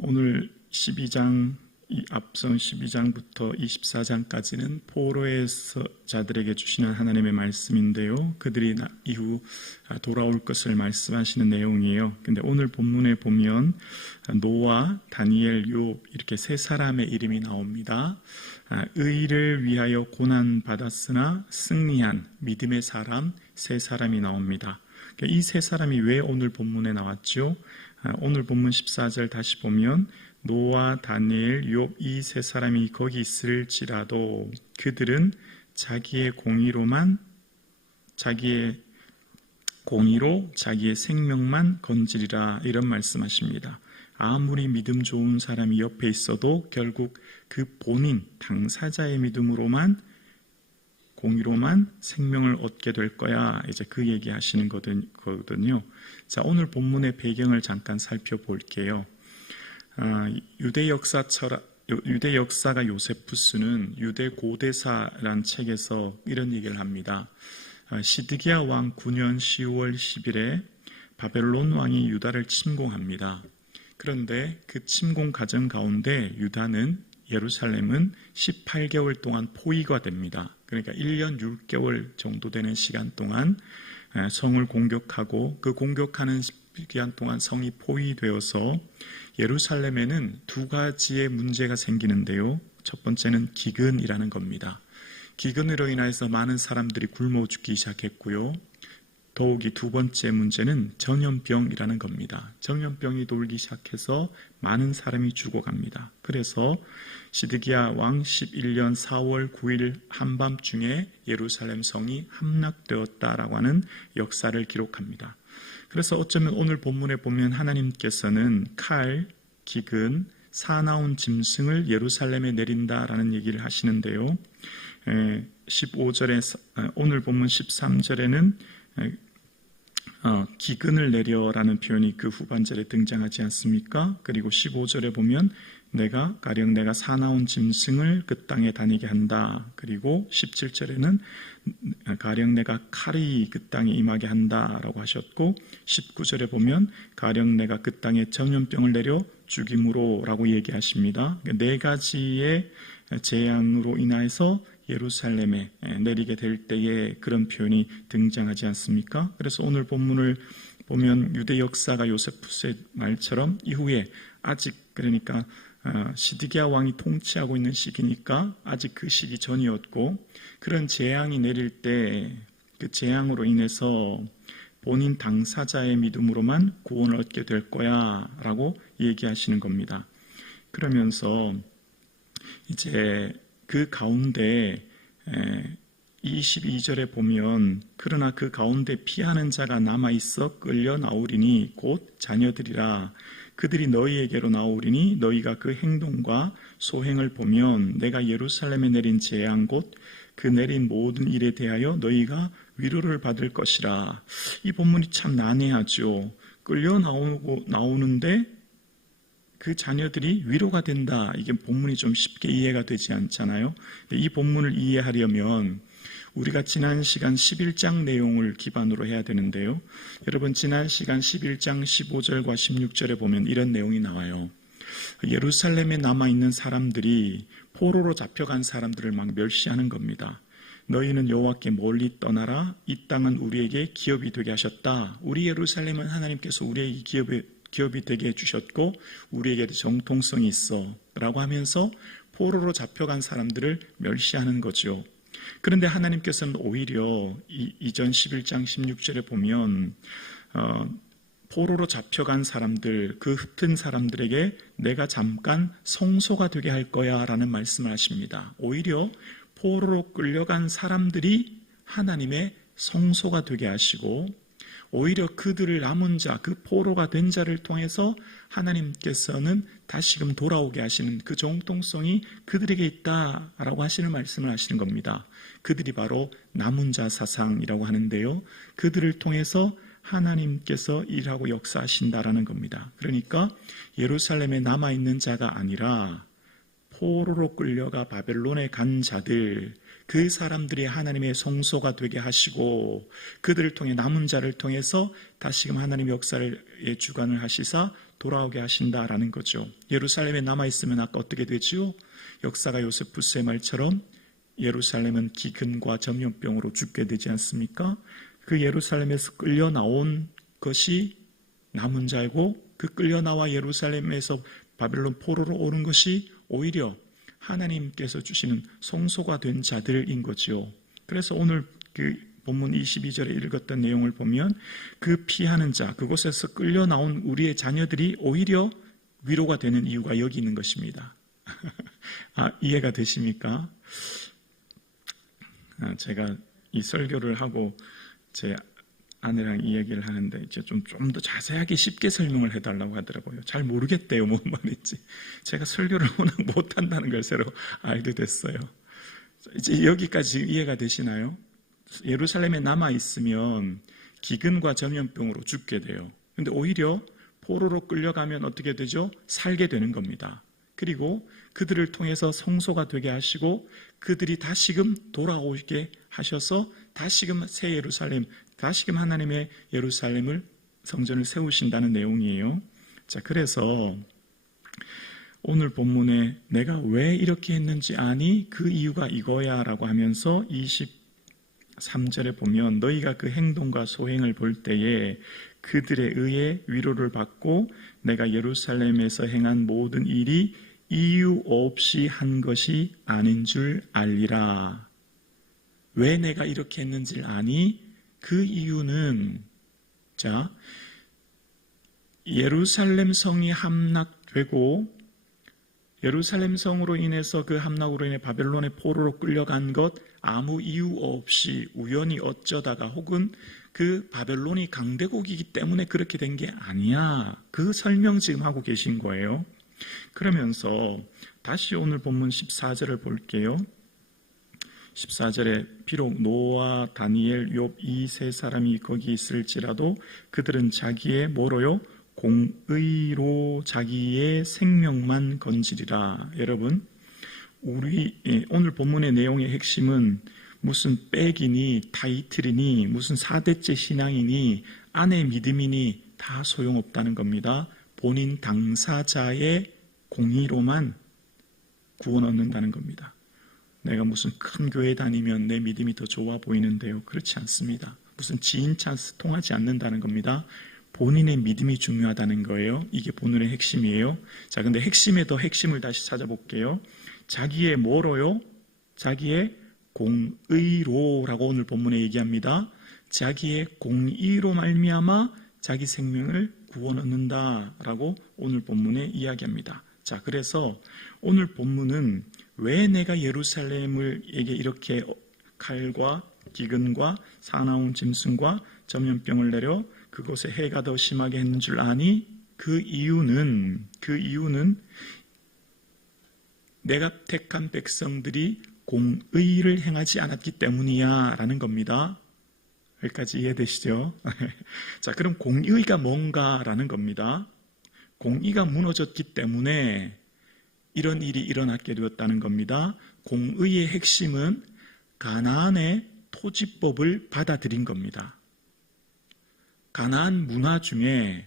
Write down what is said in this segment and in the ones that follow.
오늘 12장, 앞선 12장부터 24장까지는 포로의 자들에게 주시는 하나님의 말씀인데요. 그들이 이후 돌아올 것을 말씀하시는 내용이에요. 근데 오늘 본문에 보면 노아, 다니엘, 욥 이렇게 세 사람의 이름이 나옵니다. 의를 위하여 고난받았으나 승리한 믿음의 사람 세 사람이 나옵니다. 이 세 사람이 왜 오늘 본문에 나왔죠? 오늘 본문 14절 다시 보면 노아, 다니엘, 욥 이 세 사람이 거기 있을지라도 그들은 자기의 공의로 자기의 생명만 건지리라 이런 말씀하십니다. 아무리 믿음 좋은 사람이 옆에 있어도 결국 그 본인 당사자의 믿음으로만 공의로만 생명을 얻게 될 거야. 이제 그 얘기하시는 거거든요. 자, 오늘 본문의 배경을 잠깐 살펴볼게요. 유대 역사가 요세푸스는 유대 고대사란 책에서 이런 얘기를 합니다. 시드기야 왕 9년 10월 10일에 바벨론 왕이 유다를 침공합니다. 그런데 그 침공 과정 가운데 예루살렘은 18개월 동안 포위가 됩니다. 그러니까 1년 6개월 정도 되는 시간 동안 성을 공격하고 그 공격하는 기간 동안 성이 포위되어서 예루살렘에는 두 가지의 문제가 생기는데요. 첫 번째는 기근이라는 겁니다. 기근으로 인해서 많은 사람들이 굶어 죽기 시작했고요. 더욱이 두 번째 문제는 전염병이라는 겁니다. 전염병이 돌기 시작해서 많은 사람이 죽어갑니다. 그래서 시드기야 왕 11년 4월 9일 한밤중에 예루살렘 성이 함락되었다라고 하는 역사를 기록합니다. 그래서 어쩌면 오늘 본문에 보면 하나님께서는 칼, 기근, 사나운 짐승을 예루살렘에 내린다라는 얘기를 하시는데요. 15절에 오늘 본문 13절에는 기근을 내려라는 표현이 그 후반절에 등장하지 않습니까? 그리고 15절에 보면 내가 사나운 짐승을 그 땅에 다니게 한다. 그리고 17절에는 가령 내가 칼이 그 땅에 임하게 한다라고 하셨고 19절에 보면 가령 내가 그 땅에 전염병을 내려 죽임으로 라고 얘기하십니다. 네 가지의 재앙으로 인해서 예루살렘에 내리게 될 때에 그런 표현이 등장하지 않습니까? 그래서 오늘 본문을 보면 유대 역사가 요세푸스의 말처럼 이후에 아직 그러니까 시드기야 왕이 통치하고 있는 시기니까 아직 그 시기 전이었고 그런 재앙이 내릴 때 그 재앙으로 인해서 본인 당사자의 믿음으로만 구원을 얻게 될 거야 라고 얘기하시는 겁니다. 그러면서 이제 그 가운데 22절에 보면 그러나 그 가운데 피하는 자가 남아있어 끌려 나오리니 곧 자녀들이라 그들이 너희에게로 나오리니 너희가 그 행동과 소행을 보면 내가 예루살렘에 내린 재앙 곧 그 내린 모든 일에 대하여 너희가 위로를 받을 것이라. 이 본문이 참 난해하죠. 끌려 나오는데 그 자녀들이 위로가 된다. 이게 본문이 좀 쉽게 이해가 되지 않잖아요. 이 본문을 이해하려면 우리가 지난 시간 11장 내용을 기반으로 해야 되는데요. 여러분 지난 시간 11장 15절과 16절에 보면 이런 내용이 나와요. 예루살렘에 남아있는 사람들이 포로로 잡혀간 사람들을 막 멸시하는 겁니다. 너희는 여호와께 멀리 떠나라. 이 땅은 우리에게 기업이 되게 하셨다. 우리 예루살렘은 하나님께서 우리에게 기업이 되게 해주셨고 우리에게도 정통성이 있어 라고 하면서 포로로 잡혀간 사람들을 멸시하는 거죠. 그런데 하나님께서는 오히려 이전 11장 16절에 보면 포로로 잡혀간 사람들, 그 흩은 사람들에게 내가 잠깐 성소가 되게 할 거야 라는 말씀을 하십니다. 오히려 포로로 끌려간 사람들이 하나님의 성소가 되게 하시고 오히려 그들을 남은 자, 그 포로가 된 자를 통해서 하나님께서는 다시금 돌아오게 하시는 그 정통성이 그들에게 있다라고 하시는 말씀을 하시는 겁니다. 그들이 바로 남은 자 사상이라고 하는데요. 그들을 통해서 하나님께서 일하고 역사하신다라는 겁니다. 그러니까 예루살렘에 남아있는 자가 아니라 포로로 끌려가 바벨론에 간 자들, 그 사람들이 하나님의 성소가 되게 하시고 그들을 통해 남은 자를 통해서 다시금 하나님의 역사를 주관을 하시사 돌아오게 하신다라는 거죠. 예루살렘에 남아있으면 아까 어떻게 되지요? 역사가 요세푸스의 말처럼 예루살렘은 기근과 전염병으로 죽게 되지 않습니까? 그 예루살렘에서 끌려 나온 것이 남은 자이고 그 끌려 나와 예루살렘에서 바벨론 포로로 오른 것이 오히려 하나님께서 주시는 성소가 된 자들인 거죠. 그래서 오늘 그 본문 22절에 읽었던 내용을 보면 그 피하는 자, 그곳에서 끌려 나온 우리의 자녀들이 오히려 위로가 되는 이유가 여기 있는 것입니다. 이해가 되십니까? 제가 이 설교를 하고 제 아내랑 이 얘기를 하는데 이제 좀 더 자세하게 쉽게 설명을 해달라고 하더라고요. 잘 모르겠대요, 뭔 말인지. 제가 설교를 워낙 못한다는 걸 새로 알게 됐어요. 이제 여기까지 이해가 되시나요? 예루살렘에 남아있으면 기근과 전염병으로 죽게 돼요. 근데 오히려 포로로 끌려가면 어떻게 되죠? 살게 되는 겁니다. 그리고 그들을 통해서 성소가 되게 하시고 그들이 다시금 돌아오게 하셔서 다시금 새 예루살렘, 다시금 하나님의 예루살렘을 성전을 세우신다는 내용이에요. 자, 그래서 오늘 본문에 내가 왜 이렇게 했는지 아니? 그 이유가 이거야 라고 하면서 23절에 보면 너희가 그 행동과 소행을 볼 때에 그들에 의해 위로를 받고 내가 예루살렘에서 행한 모든 일이 이유 없이 한 것이 아닌 줄 알리라. 왜 내가 이렇게 했는지를 아니? 그 이유는 자, 예루살렘 성이 함락되고 예루살렘 성으로 인해서 그 함락으로 인해 바벨론의 포로로 끌려간 것 아무 이유 없이 우연히 어쩌다가 혹은 그 바벨론이 강대국이기 때문에 그렇게 된 게 아니야. 그 설명 지금 하고 계신 거예요. 그러면서 다시 오늘 본문 14절을 볼게요. 14절에 비록 노아, 다니엘, 욥 이 세 사람이 거기 있을지라도 그들은 자기의 뭐로요? 공의로 자기의 생명만 건지리라. 여러분, 우리 오늘 본문의 내용의 핵심은 무슨 백이니 타이틀이니 무슨 4대째 신앙이니 아내 믿음이니 다 소용없다는 겁니다. 본인 당사자의 공의로만 구원 얻는다는 겁니다. 내가 무슨 큰 교회 다니면 내 믿음이 더 좋아 보이는데요. 그렇지 않습니다. 무슨 지인 찬스 통하지 않는다는 겁니다. 본인의 믿음이 중요하다는 거예요. 이게 본문의 핵심이에요. 자, 근데 핵심에 더 핵심을 다시 찾아볼게요. 자기의 뭐로요? 자기의 공의로라고 오늘 본문에 얘기합니다. 자기의 공의로 말미암아 자기 생명을 구원 얻는다라고 오늘 본문에 이야기합니다. 자, 그래서 오늘 본문은 왜 내가 예루살렘에게 이렇게 칼과 기근과 사나운 짐승과 전염병을 내려 그곳에 해가 더 심하게 했는 줄 아니? 그 이유는 내가 택한 백성들이 공의를 행하지 않았기 때문이야 라는 겁니다. 여기까지 이해되시죠? 자, 그럼 공의가 뭔가라는 겁니다. 공의가 무너졌기 때문에 이런 일이 일어나게 되었다는 겁니다. 공의의 핵심은 가나안의 토지법을 받아들인 겁니다. 가나안 문화 중에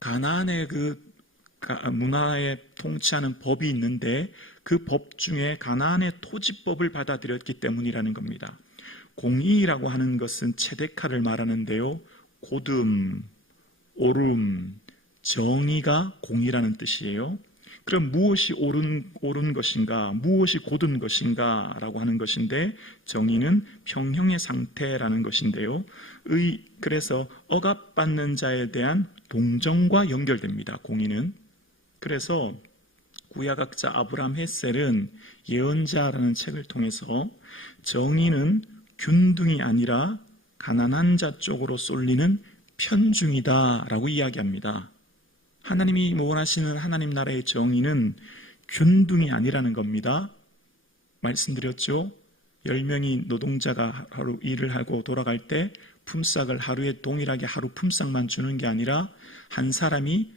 가나안의 그 문화에 통치하는 법이 있는데 그 법 중에 가나안의 토지법을 받아들였기 때문이라는 겁니다. 공의라고 하는 것은 체데카를 말하는데요. 고듬, 옳음, 정의가 공의라는 뜻이에요. 그럼 무엇이 옳은 것인가, 무엇이 곧은 것인가 라고 하는 것인데 정의는 평형의 상태라는 것인데요. 그래서 억압받는 자에 대한 동정과 연결됩니다. 공의는. 그래서 구약학자 아브라함 헷셀은 예언자라는 책을 통해서 정의는 균등이 아니라 가난한 자 쪽으로 쏠리는 편중이다 라고 이야기합니다. 하나님이 원하시는 하나님 나라의 정의는 균등이 아니라는 겁니다. 말씀드렸죠? 10명이 노동자가 하루 일을 하고 돌아갈 때 품삯을 하루에 동일하게 하루 품삯만 주는 게 아니라 한 사람이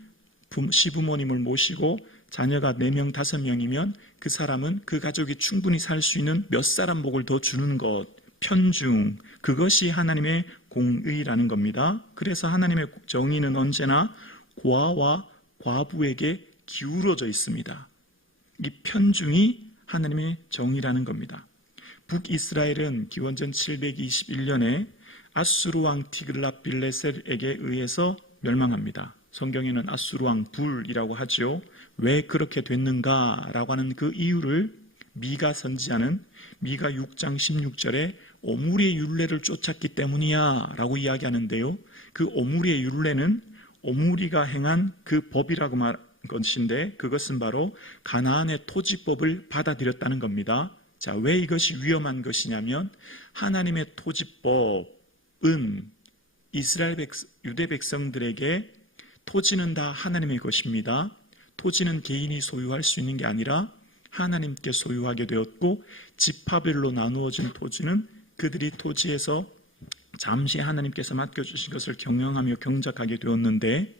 시부모님을 모시고 자녀가 4명, 5명이면 그 사람은 그 가족이 충분히 살 수 있는 몇 사람 목을 더 주는 것, 편중, 그것이 하나님의 공의라는 겁니다. 그래서 하나님의 정의는 언제나 고아와 과부에게 기울어져 있습니다. 이 편중이 하나님의 정의라는 겁니다. 북이스라엘은 기원전 721년에 아수르 왕 티글랏빌레셀에게 의해서 멸망합니다. 성경에는 아수르 왕 불이라고 하죠. 왜 그렇게 됐는가라고 하는 그 이유를 미가 선지자는 미가 6장 16절에 오므리의 율례를 쫓았기 때문이야 라고 이야기하는데요. 그 오므리의 율례는 오므리가 행한 그 법이라고 말한 것인데, 그것은 바로 가나안의 토지법을 받아들였다는 겁니다. 자, 왜 이것이 위험한 것이냐면, 하나님의 토지법은 유대 백성들에게 토지는 다 하나님의 것입니다. 토지는 개인이 소유할 수 있는 게 아니라 하나님께 소유하게 되었고, 지파별로 나누어진 토지는 그들이 토지에서 잠시 하나님께서 맡겨주신 것을 경영하며 경작하게 되었는데,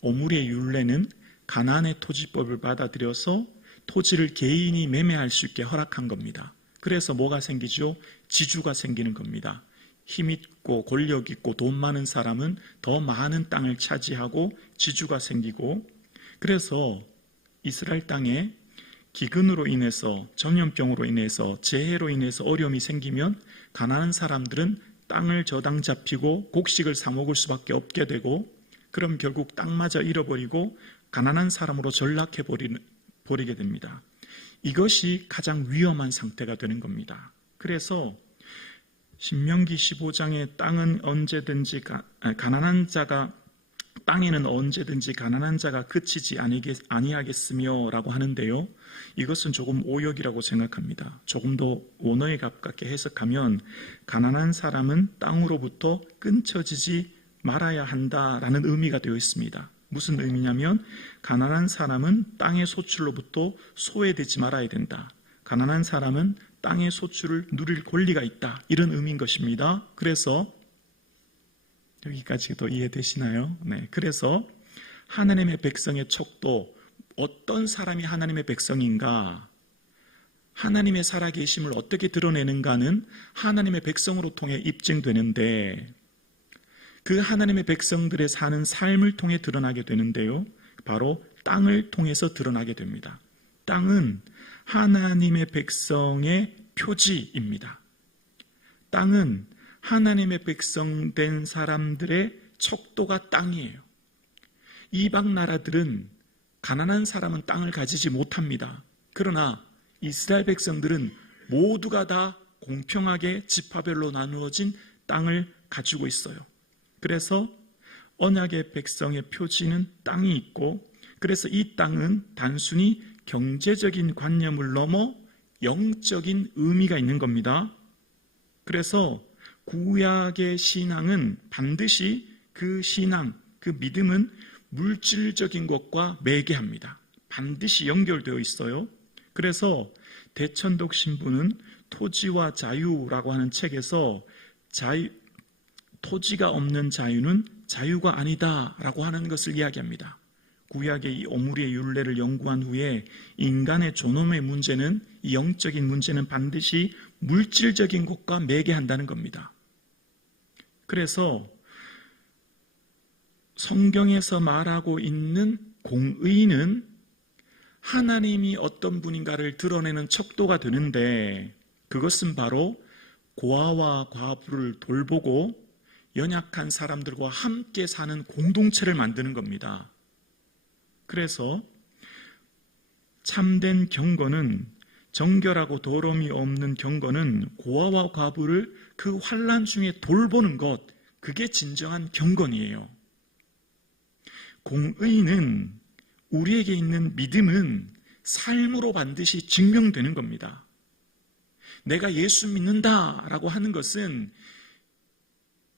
오므리의 율례는 가나안의 토지법을 받아들여서 토지를 개인이 매매할 수 있게 허락한 겁니다. 그래서 뭐가 생기죠? 지주가 생기는 겁니다. 힘있고 권력 있고 돈 많은 사람은 더 많은 땅을 차지하고 지주가 생기고, 그래서 이스라엘 땅에 기근으로 인해서, 전염병으로 인해서, 재해로 인해서 어려움이 생기면 가난한 사람들은 땅을 저당 잡히고 곡식을 사 먹을 수밖에 없게 되고, 그럼 결국 땅마저 잃어버리고 가난한 사람으로 전락해 버리게 됩니다. 이것이 가장 위험한 상태가 되는 겁니다. 그래서 신명기 15장에 땅에는 언제든지 가난한 자가 그치지 아니하겠으며 라고 하는데요. 이것은 조금 오역이라고 생각합니다. 조금 더 원어에 가깝게 해석하면 가난한 사람은 땅으로부터 끊쳐지지 말아야 한다라는 의미가 되어 있습니다. 무슨 의미냐면, 가난한 사람은 땅의 소출로부터 소외되지 말아야 된다. 가난한 사람은 땅의 소출을 누릴 권리가 있다. 이런 의미인 것입니다. 그래서 여기까지도 이해되시나요? 네. 그래서 하나님의 백성의 척도, 어떤 사람이 하나님의 백성인가, 하나님의 살아계심을 어떻게 드러내는가는 하나님의 백성으로 통해 입증되는데, 그 하나님의 백성들의 사는 삶을 통해 드러나게 되는데요. 바로 땅을 통해서 드러나게 됩니다. 땅은 하나님의 백성의 표지입니다. 땅은 하나님의 백성 된 사람들의 척도가 땅이에요. 이방 나라들은 가난한 사람은 땅을 가지지 못합니다. 그러나 이스라엘 백성들은 모두가 다 공평하게 지파별로 나누어진 땅을 가지고 있어요. 그래서 언약의 백성의 표지는 땅이 있고, 그래서 이 땅은 단순히 경제적인 관념을 넘어 영적인 의미가 있는 겁니다. 그래서 구약의 신앙은 반드시 그 신앙, 그 믿음은 물질적인 것과 매개합니다. 반드시 연결되어 있어요. 그래서 대천독 신부는 토지와 자유라고 하는 책에서 토지가 없는 자유는 자유가 아니다라고 하는 것을 이야기합니다. 구약의 이 오므리의 율례를 연구한 후에 인간의 존엄의 문제는, 이 영적인 문제는 반드시 물질적인 것과 매개한다는 겁니다. 그래서 성경에서 말하고 있는 공의는 하나님이 어떤 분인가를 드러내는 척도가 되는데, 그것은 바로 고아와 과부를 돌보고 연약한 사람들과 함께 사는 공동체를 만드는 겁니다. 그래서 참된 경건은, 정결하고 더러움이 없는 경건은 고아와 과부를 그 환난 중에 돌보는 것, 그게 진정한 경건이에요. 공의는, 우리에게 있는 믿음은 삶으로 반드시 증명되는 겁니다. 내가 예수 믿는다라고 하는 것은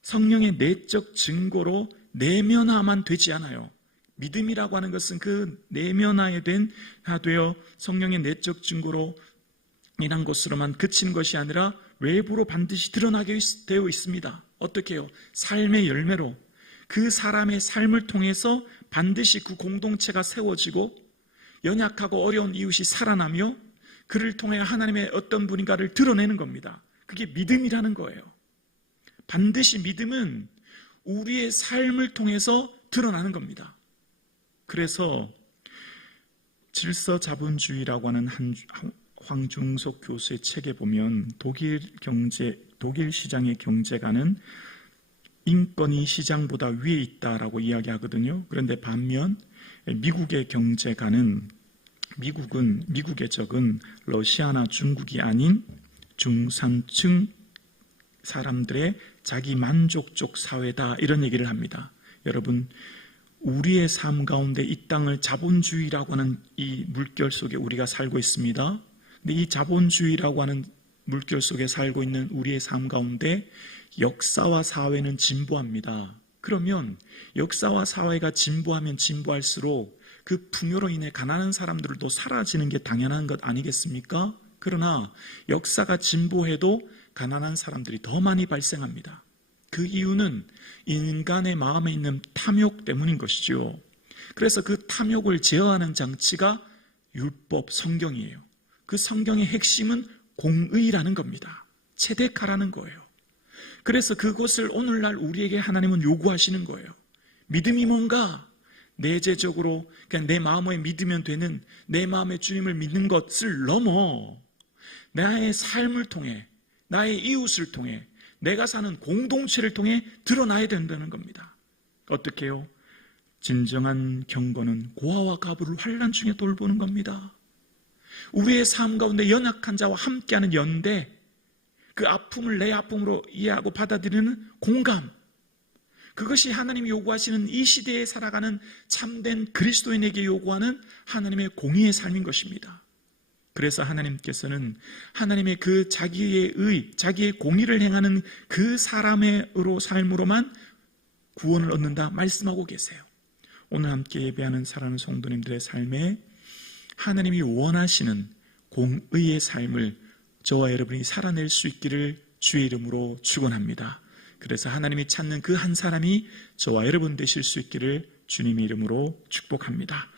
성령의 내적 증거로 내면화만 되지 않아요. 믿음이라고 하는 것은 그 내면화에 되어 성령의 내적 증거로 인한 것으로만 그치는 것이 아니라 외부로 반드시 드러나게 되어 있습니다. 어떻게 해요? 삶의 열매로 그 사람의 삶을 통해서 반드시 그 공동체가 세워지고, 연약하고 어려운 이웃이 살아나며 그를 통해 하나님의 어떤 분인가를 드러내는 겁니다. 그게 믿음이라는 거예요. 반드시 믿음은 우리의 삶을 통해서 드러나는 겁니다. 그래서 질서자본주의라고 하는 황중석 교수의 책에 보면 독일 시장의 경제가는 인권이 시장보다 위에 있다라고 이야기하거든요. 그런데 반면 미국의 경제가는 미국의 적은 러시아나 중국이 아닌 중산층 사람들의 자기 만족적 사회다, 이런 얘기를 합니다. 여러분, 우리의 삶 가운데 이 땅을 자본주의라고 하는 이 물결 속에 우리가 살고 있습니다. 근데 이 자본주의라고 하는 물결 속에 살고 있는 우리의 삶 가운데 역사와 사회는 진보합니다. 그러면 역사와 사회가 진보하면 진보할수록 그 풍요로 인해 가난한 사람들도 사라지는 게 당연한 것 아니겠습니까? 그러나 역사가 진보해도 가난한 사람들이 더 많이 발생합니다. 그 이유는 인간의 마음에 있는 탐욕 때문인 것이죠. 그래서 그 탐욕을 제어하는 장치가 율법, 성경이에요. 그 성경의 핵심은 공의라는 겁니다. 체데카라는 거예요. 그래서 그것을 오늘날 우리에게 하나님은 요구하시는 거예요. 믿음이 뭔가? 내재적으로 그냥 내 마음에 믿으면 되는, 내 마음의 주님을 믿는 것을 넘어 나의 삶을 통해, 나의 이웃을 통해, 내가 사는 공동체를 통해 드러나야 된다는 겁니다. 어떻게 해요? 진정한 경건은 고아와 가부를 환난 중에 돌보는 겁니다. 우리의 삶 가운데 연약한 자와 함께하는 연대, 그 아픔을 내 아픔으로 이해하고 받아들이는 공감, 그것이 하나님이 요구하시는 이 시대에 살아가는 참된 그리스도인에게 요구하는 하나님의 공의의 삶인 것입니다. 그래서 하나님께서는 하나님의 그 자기의 의, 자기의 공의를 행하는 그 사람의 삶으로만 구원을 얻는다 말씀하고 계세요. 오늘 함께 예배하는 사랑하는 성도님들의 삶에 하나님이 원하시는 공의의 삶을 저와 여러분이 살아낼 수 있기를 주의 이름으로 축원합니다. 그래서 하나님이 찾는 그 한 사람이 저와 여러분 되실 수 있기를 주님의 이름으로 축복합니다.